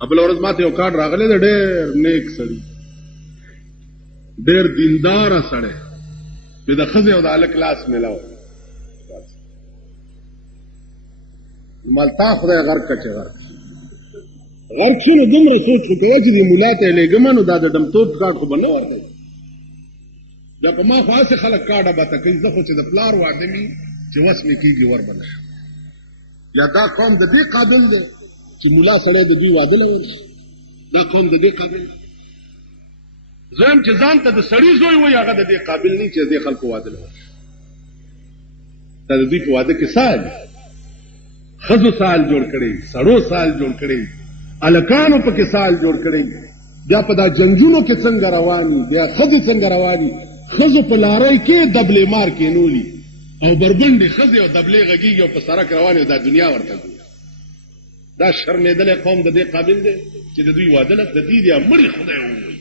بله ورځ ماته یو کارډ راغلی دی، ډېر نیک سړي، ډېر دینداره سړی، چې د ښځې او د هلک لاس میلاو. مالتا خدای غرق که چې غرق غرق شو، نو دومره سوچ خو کوه چې دې ملا ته یې لېږمه نو دا د ډمتوب کارډ خو به نه ورته بیا په ما خو هسې خلک کارډه باته کوي، زه خو چې د پلار واده مي چې وس مې کېږي ور به نه شم. یا دا قوم د دې قابل دی چې ملا سړی د دوی واده له ورشي؟ دا قوم د دې قابل دی؟ زم چې ځان ته د سړي زوی وي هغه د دې قابل نه چې د دې خلکو واده له ورشي. دا د دوی په واده کې سال ښځو سال جوړ کړی، سړو سال جوړ کړی، هلکانو پکې سال جوړ کړی، بیا په دا جنجونو کې څنګه رواني، بیا ښځې څنګه رواني، ښځو په لارۍ کې دبلې مار کېنولي او بربنډې ښځې او دبلې غږېږي او په سړک روانې دا دنیا ورته ګوري. دا شرمېدلی قوم د دې قابل دی چې د دوی واده د دوی د مړي خدای ووایي،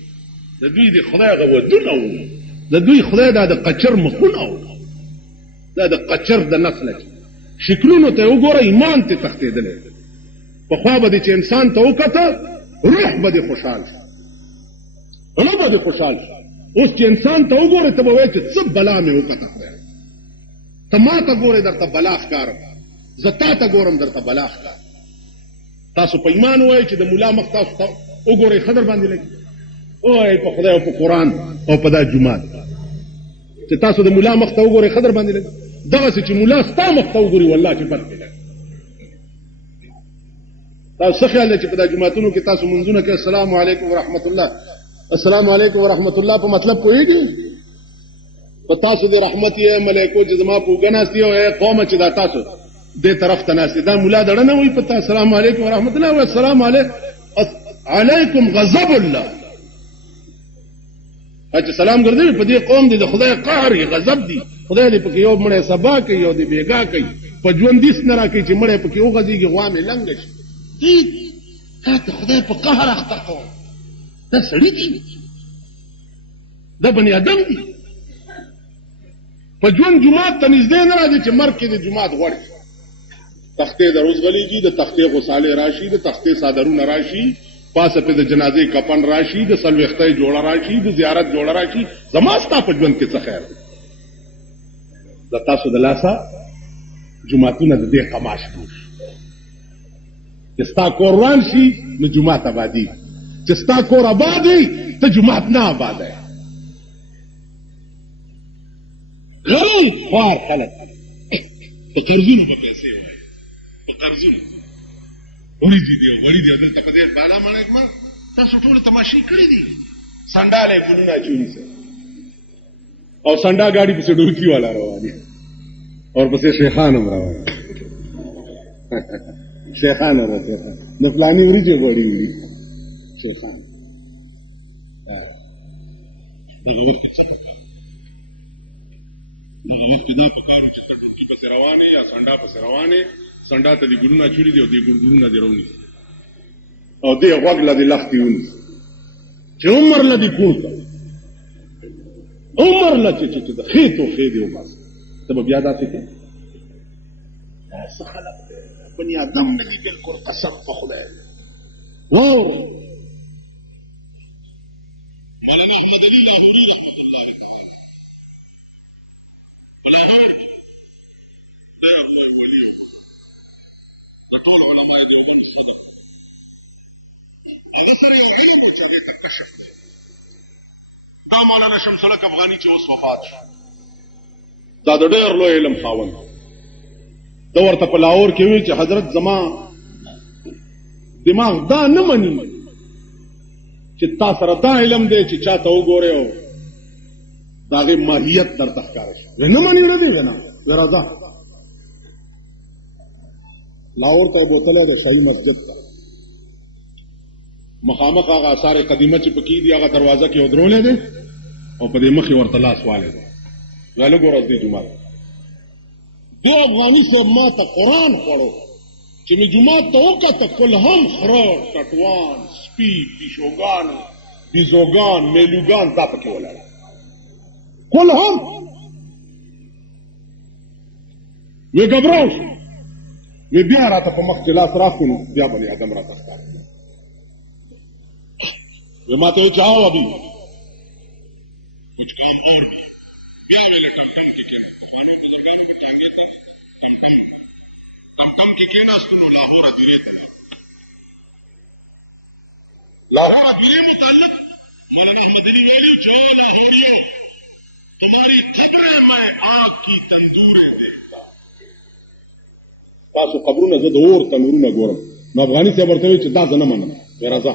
د دوی د خدای هغه ودونه ووایي، د دوی خدای دا د قچر مخونه ووایي، دا د قچر د نسله شکلونو ته وګوره، ایمان ته تښتېدلی. پخوا به دې چې انسان ته وکته روح به دې خوشحال شي، روح به دې خوشحال شي. اوس چې انسان ته وګورې ته به وایې چې څه بلا مې وکته خدای، ته ما ته ګورې درته بلا ښکارم، زه تا ته ګورم درته بلا ښکارم. تاسو په ایمان وایئ چې د ملا مخ تاسو ته وګورئ ښه در باندې لګي؟ وایئ په خدای او په قرآن او په دا جومات چې تاسو د ملا مخ ته وګورئ ښه در باندې لګي؟ دغسې چې ملا ستا مخ ته وګوري والله چې بد پې لګي. تاسو څه خیال دی چې په دا جوماتونو کې تاسو منځونه کوي السلام علیکم ورحمت الله، السلام علیکم ورحمت الله په مطلب پوهېږي؟ په تاسو د رحمت یې ملایکو چې زما په اوږه ناستي او ای قومه چې دا تاسو دې طرف ته ناستي، دا ملا دړه نه وایي په تا السلام علیکم ورحمت الله، وایي السلام علیکم غضب الله. چې سلام ګرځوي په دې قوم دی د خدای قهر یې غضب دی، خدای دې پکې یو مړی سبا کوي او دې بېګا کوي، په ژوند هېڅ نه را کوي چې مړی پکې وغځېږي غوا مې لنګه شي. تا ته خدای په قهر اخته کوم، دا سړي دی، دا بني ادم دی. په ژوند جومات ته نږدې نه راځي چې مرګ کې د جومات غوړ شي، تختې د روز غلیږي، د تختې غسالې راشي، د تختې څادرونه راشي، پاسه پې د جنازې کفن راشي، د څلوېښتۍ جوړه راشي، د زیارت جوړه راشي. زما ستا په ژوند کې څه خیر دی؟ د تاسو د لاسه جوماتونه د دې قماش جوړ شي چې ستا کور وران شي نو جومات ابادي، چې ستا کور آباد وي ته جومات نه آباده. غریب خوار خلک په قرضونو به پیسې وایي، په قرضونو وریځې دي او غوړي دي. دلته په دې بالا مڼکمه تاسو ټول تماشې کړي دي، سنډاله ګلونه اچولي سه او سنډا ګاډي پسې ډوکی والا رواني اور پسې شیخان هم رواني شیخان هم شیخان د فلاني وریځې غوړي وي شیخان. دغه وخت دا په کارو چې ته ډوکی پسې روانې یا سنډا پسې روانې، سنډا ته دې ګلونه اچولي دي او دې ګلګلونه دې راونیسي او دې غوږ له دې لښتې ونیسي چې عمر له دې پورته عمر له چې د خېټو خې دې وباسي. ته به بیا داسې کوې؟ دا څه خلک دی، بني ادم نه دي بلکل، قسم په خدای. واوره مولانا احمد علي لاهوري رحمت الله علیه دا یو لوی ولي و د ټول علماء دیوبند صدق، هغه سره یو علم و چې هغې ته کشف دی. دا مولانا شمس الحق افغاني چې اوس وفات شو، دا د ډېر لوی علم خاوند. ده ورته په لاهور کې ویل چې حضرت زما دماغ دا نه مني چې تا سره دا علم دی چې چا ته وګورې او د هغې ماهیت درته ښکاره شي. نه مني نه دی وینا راځه لاهور ته یې بوتلی دی شاهي مسجد ته، مخامخ هغه آثار قدیمه چې پکې دي هغه دروازه کې ودرولی دی او په دې مخ یې ورته لاس والی دی. ویل وګوره اوس دې جومات دې افغاني صاحب ما ته قرآن خوړو چې مې جومات ته وکته، کلهم خره، ټټوان، سپي، پیشوګان، بیزوګان، میلوګان دا پکې ولاړ کلهم. وی ګبراو شو، وی بیا راته په مخ کې لاس راکړو نو بیا بني ادم راته ښکاري. ये माते चाहो अभी कुछ काम और क्या वेला कम के केना सुनो लाहौर अधीरे मुताल्लिक मौलाना मदनी वाले जो नहीं तुम्हारी जगह मैं आग की तंदूरें देखता تاسو قبرونه زه د اور تنورونه ګورم نو افغاني صاحب ورته وی چې دا زه نه منم راځه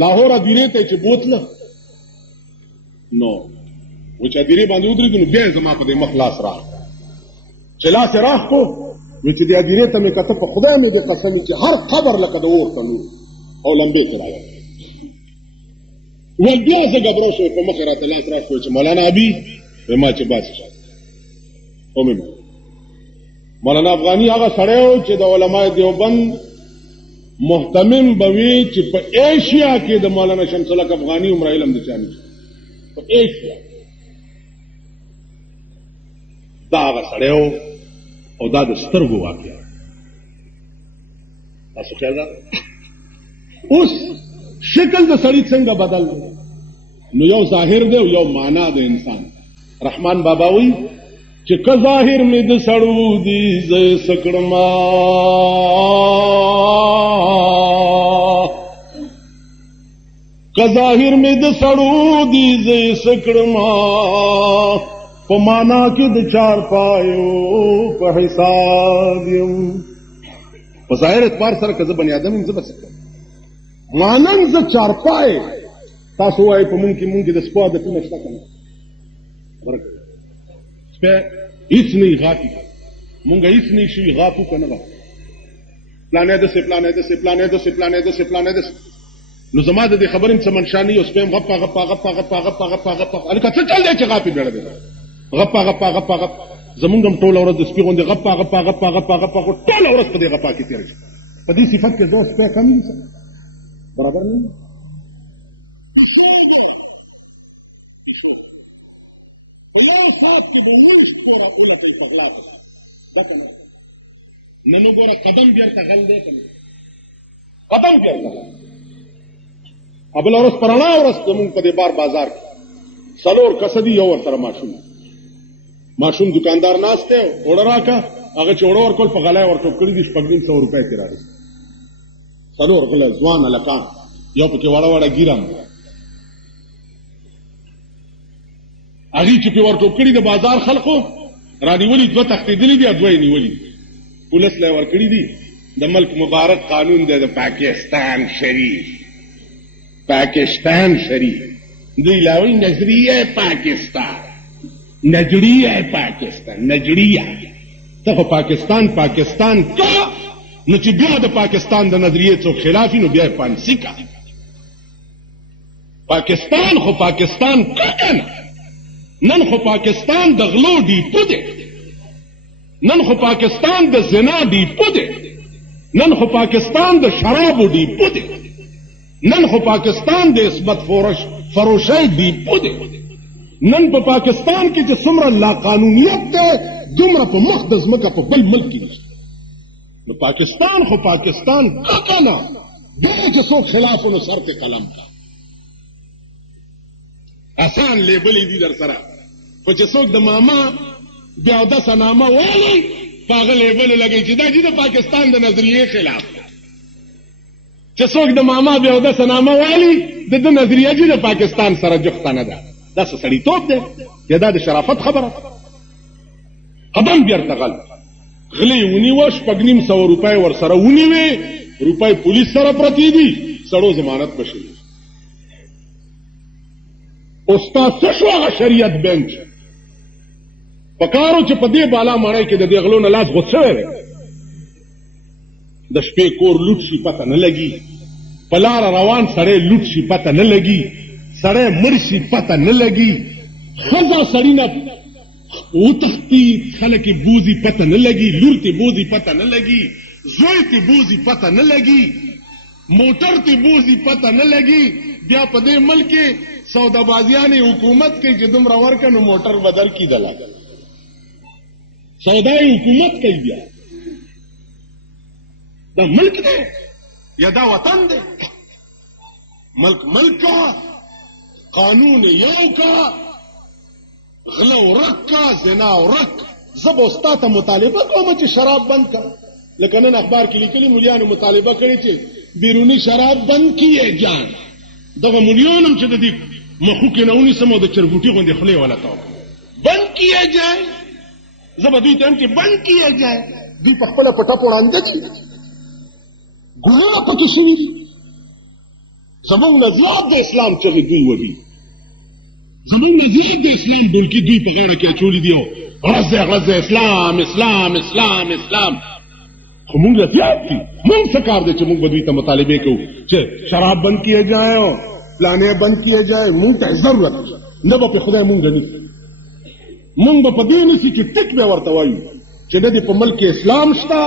لاهور ادیرې ته چې بوتله نو و چې ادیرې باندې ودرېدو نو بیا زما په دې مخ لاس راغ چې لاس راغ کو و چې دې ادیرې ته مې کته په خدای مې دې قسم چې هر قبر لکه د اور تنور او لمبې چلاوه ول بیا زه ګبرو شو په مخ راته لاس راغ کو چې مولانا ابي ما چې باسه او مې مولانا افغانی هغه سړی و چې د علماء دیوبند محتمم بوي چې په ایشیا کې د مولانا شمس الحق افغانی عمر علم د چاني په ایشیا دا هغه سړی و او دا د سترګو واقعه تاسو خیال را اوس شکل د سړی څنګه بدل نو یو ظاهر دی او یو معنا د انسان رحمان بابا وی چې که ظاهر مې د سړو دي زه سکړما که ظاهر مې د سړو دي زه سکړما په معنا کې د چار پایو په حساب یم په ظاهر اعتبار سره که زه بني آدم یم زه به سکړم معنا زه چار پای تاسو وایئ په مونږ کې د سپو عادتونه شته که نه خبره هیڅ نه غاپي مونږ هیڅ نه شي غاپو کنه غاپو پلانې د سه نو زما د دې خبرې څه منشاني اوس په غپا الکه څه چل دی چې غاپي بیړه دی غپا زمونږ هم ټول ورځ د سپي غوندې غپا ټول ورځ په دې غپا کې تېر شي په دې صفت کې دوست په کم دي برابر نه نن وګوره قدم بیرته غل دی قدم بیرته ابل اورس پرانا اورس زمونږ په دې بار بازار کې څلور کسه دي یو ورسره ماشوم دکاندار ناست دی اوړه راکا هغه چې اوړه ورکول په غلای ورټوپ کړي دي 100 روپۍ ترې راځي څلور غله ځوان هلکان یو پکې واړه ګیرم هغې چې پې ورټوپ کړي د بازار خلقو رانیولي دوه تښتېدلي دي دوه یې نیولي دي پولیس له یې ورکړي دي د ملک مبارک قانون دی د پاکستان شریف دوی لا وایي نظریه پاکستان نجریه ته خو پاکستان که نو چې بیا د پاکستان د نظریې څوک خلافي نو بیا یې پانسي که پاکستان که نه نن خو پاکستان د غلو ډیپو دی نن خو پاکستان د زنا ډیپو دی نن خو پاکستان د شرابو ډیپو دی نن خو پاکستان د عصمت فروشۍ ډیپو دی نن په پاکستان کې چې څومره لاقانونیت دی دومره په مخ د ځمکه په بل ملک کې نشته نو پاکستان خو پاکستان که نه بیا چې څوک خلاف نو سر ته قلم کا آسان لیبلې دي در سره خو چې څوک د ماما بیا اودسه نامه وایي په هغه لیبلو لګوي چې دا چې د پاکستان د نظریې خلاف چې څوک د ماما بیا اودسه نامه وایي د ده نظریه چې د پاکستان سره جفته نه ده دا څه سړیتوب دی یا دا د شرافت خبره قدم بیرته غلې ونیوه 950 روپۍ ورسره ونیوې روپۍ پولیس سره پرتې دي سړو ضمانت بشي اوستا څه شو هغه شریعت بینچ پکارو چې په دې بالا مړی کې د دې غلو نه لاس غوڅ شوی دی د شپې کور لوټ شي پته نه لګي په لاره روان سړی لوټ شي پته نه لګي سړی مړ شي پته نه لګي ښځه سړي نه وتښتي خلک یې بوځي پته نه لګي لور ته بوځي پته نه لګي زوی ته بوځي پته نه لګي موټر ته بوځي پته نه لګي بیا په دې ملک کې سودابازیانې حکومت کوي چې دومره ورکه نو موټر بدل کیدله سودای حکومت کوي بیا دا ملک دی یا دا وطن دی ملک کا قانون یو کا غلا و رک کا زنا و رک زب استا ته مطالبه کوم چې شراب بند کړه لکه نن اخبار کې لیکلي مولیانو مطالبه کړې چې بیرونی شراب بند کیے جان دغه مولیانو چې د دې مخو کې نه ونی سمو د چرګوټي غوندې خلې ولا تا بند کیے جائے زب دوی ته چې بند کیے جائے دوی په خپل پټه پوړاندې چې ګورنه پکې شي زمون نزاد د اسلام چې دوی وږي زمون نزاد د اسلام بلکې دوی په غاړه کې اچولې دیو غزه اسلام اسلام اسلام اسلام خو مونږ له تیار دي مونږ څه کار دی چې مونږ به دوی ته مطالبه کوو چې شراب بند کیے جائے او پلانې بند کیے جائے مونږ ته ضرورت نه به په خدای مونږ نه مونږ به په دې نسی چې ټیک به ورته وایو چې نه دی په ملک اسلام شته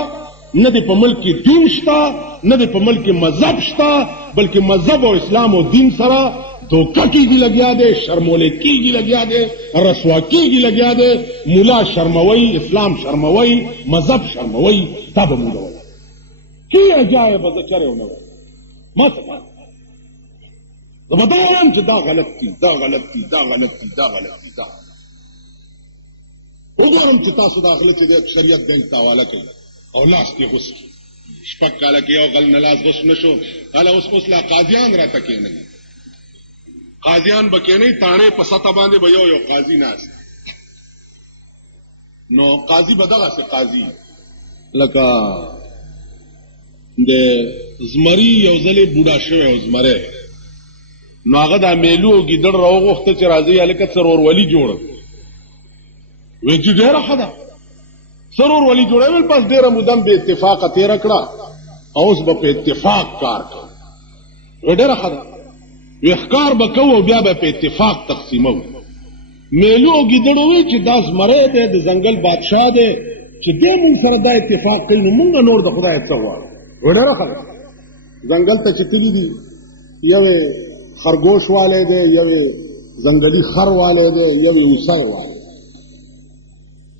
نه دی په ملک دین شته نه دی په ملک مذهب شته بلکې مذهب او اسلام او دین سره धोखा कीगी लग्या दे शर्मोले कीगी लग्या दे रसवा कीगी लग्या दे मुला शर्मवई इस्लाम शर्मवई मजहब शर्मवई तब मुदवई किया जाए बस चरे होने मत बताओ दा गलती दा गलती दा गलती दा गलती दा وګورم چې تاسو داخله چې د شریعت بینک حواله کوي او لاس کې غوس شپک کاله کې او غل نه لاس غوس نشو اله اوس لا قاضیان راته کې نه قاضیان بکې نه تانه په ستا باندې به یو قاضي ناس نو قاضي بدغه سي قاضي لکه د زمری یو ځلې بوډا شوی او زمره نو هغه د میلو ګیدړ راوغخته چې راځي الکه سرور ولی جوړ وې چې ډیره خدا سرور ولی جوړول پس ډیره مدام به اتفاق تیر کړه او اوس په اتفاق کار کوي ډیره خدا وښکار بکاو بیا به په اتفاق تقسیمو میلو ګیدړوي چې داس مړې ده د ځنګل بادشاہ ده چې دې مون سره دا اتفاق کوي مونږ نور د خدای څخه وایو وړه خلک ځنګل ته چتلی دي یو خرګوش والے ده یو ځنګلي خر والے ده یو وسای والے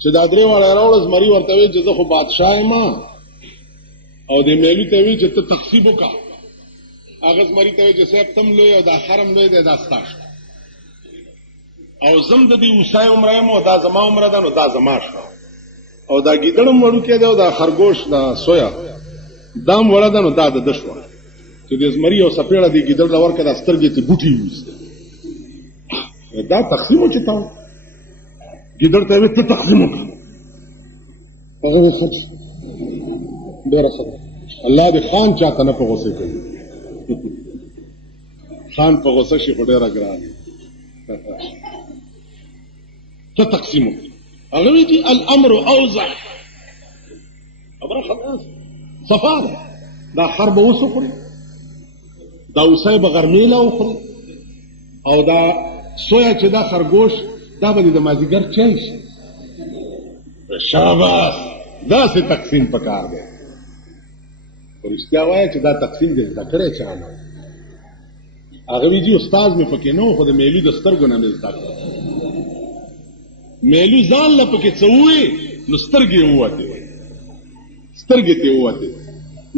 چې دا درې والے راوړز مری ورته وي چې زه خو بادشاہ ما او د میلو ته وي چې ته تقسیم وکړه اغاز مری ته چې صاحب تم لوی او دا حرم لوی دی دا ستاش او زم د دې وسای عمره مو دا زما عمره ده نو دا زما شو او دا ګیدړم وړو کې دی او دا خرګوش دا سویا دام وړه ده نو دا د دشو چې د زمری او سپېړه دی ګیدړ لور کې د سترګې ته بوټي وست دا تقسیم وچتا ګیدړ ته وي ته تقسیم وکړه هغه خو ډېر ښه الله دې خان چاته نه په غوسه کوي خان په غوسه شي ډېر ګران ته تقسیم هغه وی دي الامر اوضح خبره خلاص صفا دا حرب وسخري دا وسای بغرمې لا وخري او دا سویا چې دا خرګوش دا به د مازیګر چای شي شاباش دا سه تقسیم پکار دی ورشتیا وایي چې دا تقسیم دې ذکرې چانه هغه وی دي استاد مې پکې نو خو د میلو د سترګو نه ملتا میلو ځان لا پکې څوې نو سترګې وته سترګې ته وته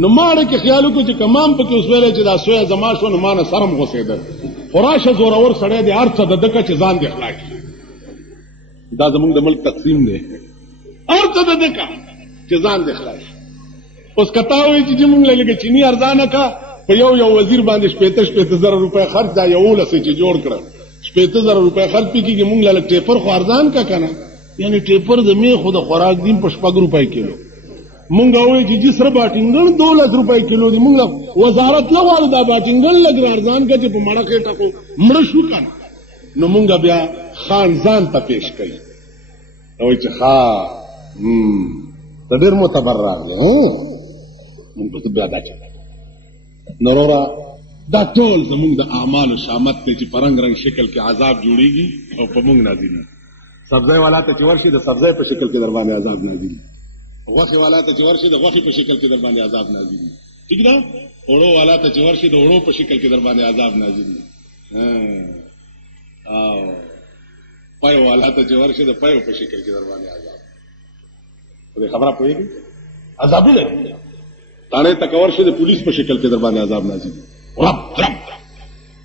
نو ماړه کې خیال وکړو چې کمام پکې اوس ویلې چې دا سویا زما شو نو مانه سرم غوسېده خراشه زورور سړی دی هر څه د دکه چې ځان دی اخلاقي دا زمونږ د ملک تقسیم دی هر څه د دکه چې ځان دی اخلاقي اوس کتاوي چې موږ لږه چینی ارزانه کا په یو وزیر باندې 15,000 روپے خرچ دا یو لسه چې جوړ کړ 15,000 روپے خرچ پکې موږ له ټیپر خو ارزان کا کنه یعنی ټیپر د می خو د خوراک دین په 6 روپے کیلو مونږ وایو چې جسر باټینګل 200 روپے کیلو دی مونږ وزارت له والو دا باټینګل لګ ارزان کا چې په مړه کې ټکو مړ شو کنه نو مونږ بیا خان ځان ته پیش کړي او چې ها تدیر معتبر راغله مونږ ته بیا دا چې نورورا دا ټول زمونږ د اعمال شامت ته چې پرنګ رنگ شکل کې عذاب جوړيږي او په مونږ نازلي سبزی والا ته چې ورشي د سبزی په شکل کې در باندې عذاب نازلي غوخي والا ته چې ورشي د غوخي په شکل کې در باندې عذاب نازلي ٹھیک ده اورو والا ته چې ورشي د اورو په شکل کې در باندې عذاب نازلي او پایو والا ته چې ورشي د پایو په شکل کې در باندې عذاب دې خبره پوهیږي عذاب نه تانه تکور شي د پولیس په شکل کې در باندې عذاب نازلي رب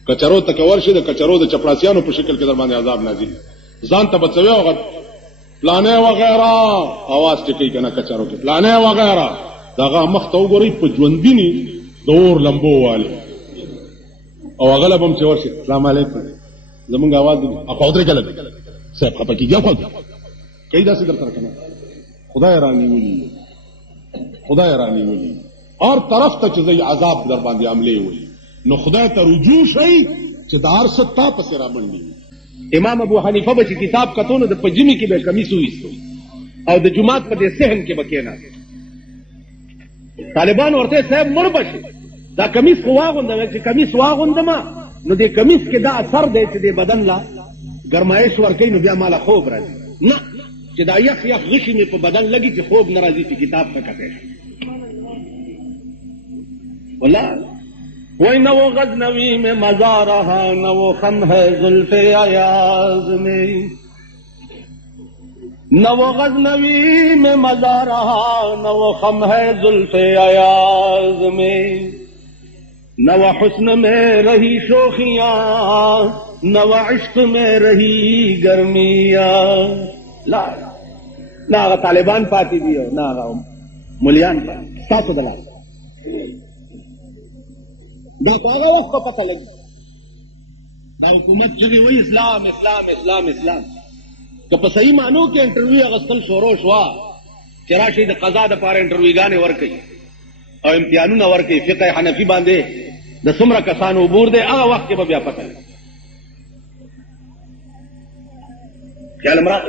کچرو ته کول شي د کچرو د چپړاسیانو په شکل کې در باندې عذاب نازل ځان ته بچوي او پلانې وغیرہ आवाज ټکی کنه کچرو کې پلانې وغیرہ داغه مخ ته وګورئ په ژوندینی د اور لمبو والے او غلب هم چې ورشي السلام علیکم زمونږ आवाज دی اپا درې کله صاحب خپه کیږي خو کای دا څه درته کنه خدای رانی ولي اور طرف ته چې عذاب در باندې عملي وي نو خدای ته رجوع شي چې د هر څه تا پسې را منډي امام ابو حنیفه به کتاب کتونه د پجمی کې به کمیس وېستو او د جمعات په دې صحن کې بکینا طالبان ورته صاحب مړ بشي دا کمیس خو واغوندم چې کمیس واغوندم نو دې کمیس کې دا اثر دی چې د بدن لا ګرمایش ورکې نو بیا مال خوب راځي نه چې دا یخ غشي مې په بدن لګي چې خوب ناراضي په کتاب ته کته والله وہی نہ وہ غزنوی میں مزہ رہا نہ وہ خم ہے زلف ایاز میں نہ وہ غزنوی میں مزہ رہا نہ وہ خم ہے زلف ایاز میں نہ وہ حسن میں رہی شوخیاں نہ وہ عشق میں رہی گرمیاں لا نہ طالبان پاتی بھی ہو نہ ملیان پاتی ساتھ دلال دا په هغه وخت په پته لګي دا حکومت چې وایي اسلام اسلام اسلام اسلام که په صحیح معنو کې انټرویو اغستل شروع شوا چې راشي د قضا د پاره انټرویوګانې ورکوي او امتحانونه ورکوي فقه حنفي باندې د څومره کسانو عبور دی هغه وخت کې به بیا پته لګي خیال مراد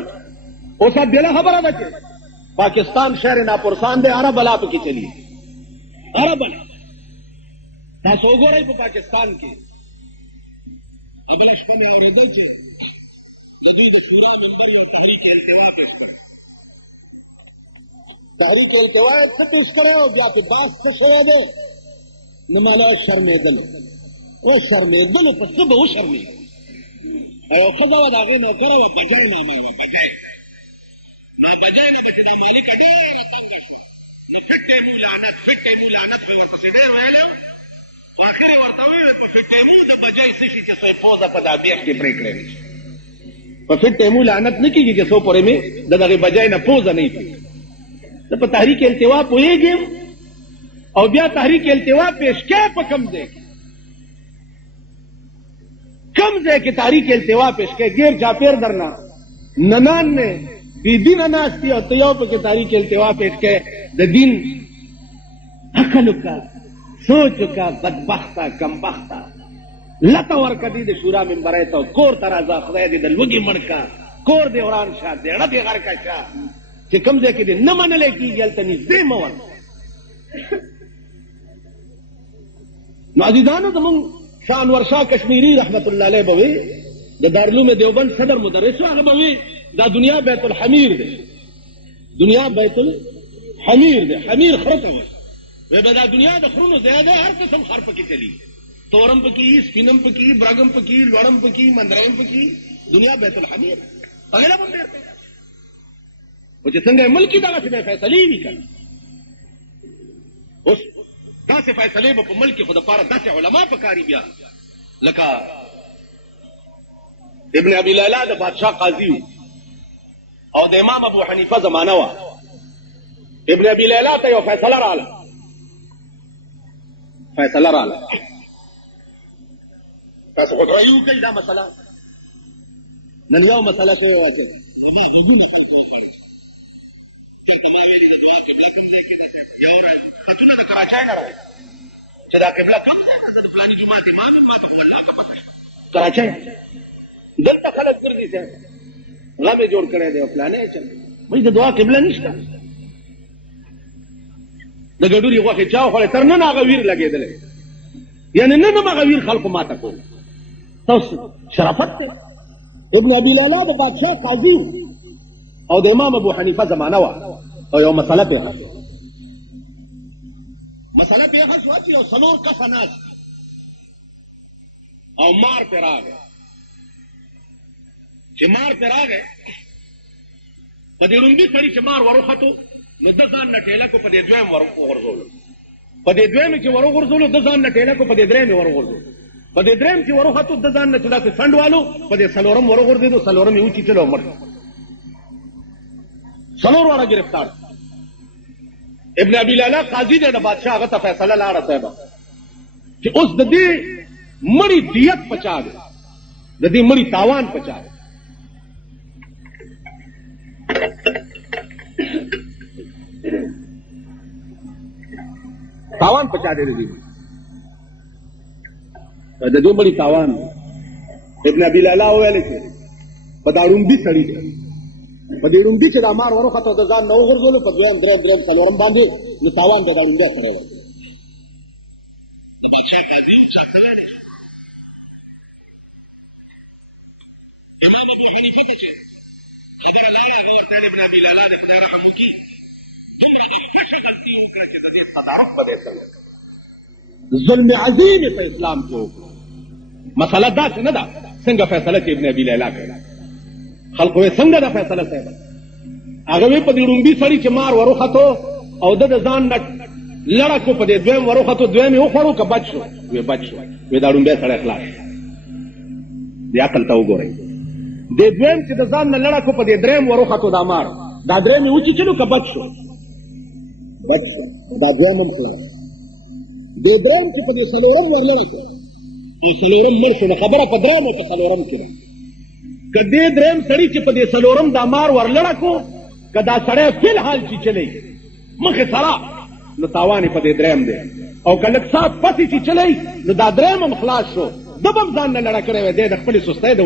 اوس بلا خبره ده چې پاکستان شهر ناپرسان دی عرب بلا پکې چلی عرب بلا تاسو وګورئ په پاکستان کې ابل شپه مې اورېدل چې د دوی د شورا ممبر یو تحریک التوا پیش کړی تحریک التوا څه پیش کړی او بیا کې باس څه شوی دی نو مالا شرمېدل او شرمېدل په څه به وشرمېږي او ښځه وه د هغې نوکره وه بجای نامه وه بجای نو بجای نه به چې دا مالکه ډېره تنګه شوه نو فټې مو لعنت به ورپسې ډېر ویلی په اخر ورته ویل په فټیمو د بجای څه شي چې سوی پوزه په دا بیخ کې پرېکړی نشي په فټیمو لعنت نه کېږي چې څو پورې مې د دغې بجای نه پوزه نه وي زه په تحریک التوا پوهېږم او بیا تحریک التوا پیشکې په کم ځای کې تحریک التوا پیشکې ګیر چاپېر درنه ننان نه بی دینه ناستي او ته یو پکې تحریک التوا پیشکې د دین عقل وکړه سوچ کا بدبختا کمبختا لتا ورکدی د شورا منبره ته کور ترازا خدای دې د لوګي مړکا کور دې وران شاه دې اړه دې غر کا شاه چې کوم ځای کې دې نه منلې کیږي الته نږدې مو نو عزیزانو زمون شاه انور شاه کشمیری رحمت الله علیه بوي د دارالعلوم دیوبند صدر مدرس هغه بوي دا دنیا بیت الحمیر دی دنیا بیت الحمیر دی حمیر خرته وی به دا دنیا د خرونو زیاده هر قسم خر پکې چلی تورم پکې سپینم پکې برګم پکې لوړم پکې مندرایم پکې دنیا بیت الحمیر اغلا باندې او چې څنګه ملکی دا څه فیصله وکړي اوس دا څه فیصله په ملک خو د پاره داسې علما پکاري بیا لکه ابن ابي ليلى د بادشاہ قاضي او د امام ابو حنیفه زمانہ وا ابن ابي ليلى ته یو فیصله رااله تاسو خو رايو کوي دا مسله نن یو مسله شوی واچي چې دا قبله کوم فلاني جمعه دي ما ته کراچۍ دلته خلک ګرځي ځه غابه جوړ کړی دی فلانه چل مې د دعا قبله نشته د ګډوري غوښه چا خو تر نن هغه ویر لګېدل یعنی نن هغه ویر خلکو ماته کول تاسو شرافت ته ابن ابي ليلى د بادشاہ قاضي او د امام ابو حنیفه زمانہ وا او یو مسله په واچي او څلور کسه ناس او مار پر راغی چې مار پر راغی په دې روندي سړي چې مار وروختو نو د ځان نه ټیله کو په دې دویم ورغورځولو په دې دویم چې ورغورځولو د ځان نه ټیله کو په دې درېم ورغورځولو په دې درېیم چې وروختو د ځان نه چې داسې سنډ والو په دې څلورم وروغورځېدو څلورم یې وچیچلو او مړ څلور واره ګرفتار ابن ابي لالا قاضي دی د بادشاه هغه ته فیصله لاړه صاحبه چې اوس د دې مړي دیت پچا دی د دې مړي تاوان پچا دی تاوان پچا دی د دې مړي تاوان ابن ابي لالا وویل چې په دا ړومبي سړي دی په دې ړومبي چې دا مار وروخته د ځان نه وغورځولو په دویم درېیم څلورم باندې نو تاوان د دا ړومبی سړی دی ظلم عظیم په اسلام کې وکړو مسله داسې نه ده څنګه فیصله چې ابن ابي لیلا کړه خلکو یې څنګه ده فیصله صاحب هغه وی په دې ړومبي سړي چې مار وروختو او د ځان نه لړه کو په دې دویم وروختو دویم یې وخوړو که بچ شو وی بچ شو وی دا ړومبی سړی خلاص دې عقل ته وګورئ دې دویم چې د ځان نه لړه کو په دې درېیم وروختو دا مار دا درېیم یې وچیچلو که بچ شو بچ شو دا دویم هم خلاص دې درېیم چې په دې څلورم ورلړه کو څلورم مړ شو نو خبره په درېیم او په څلورم کې ده که دې درېیم سړي چې په دې څلورم دا مار ورلړه کو که دا سړی فی الحال چیچلی مخې سره نو تاوان یې په دې درېیم دی او که لږ ساعت پسې چیچلی نو دا درېیم هم خلاص شو ده به هم ځان نه لړه کړی وی دی د خپلې سستۍ د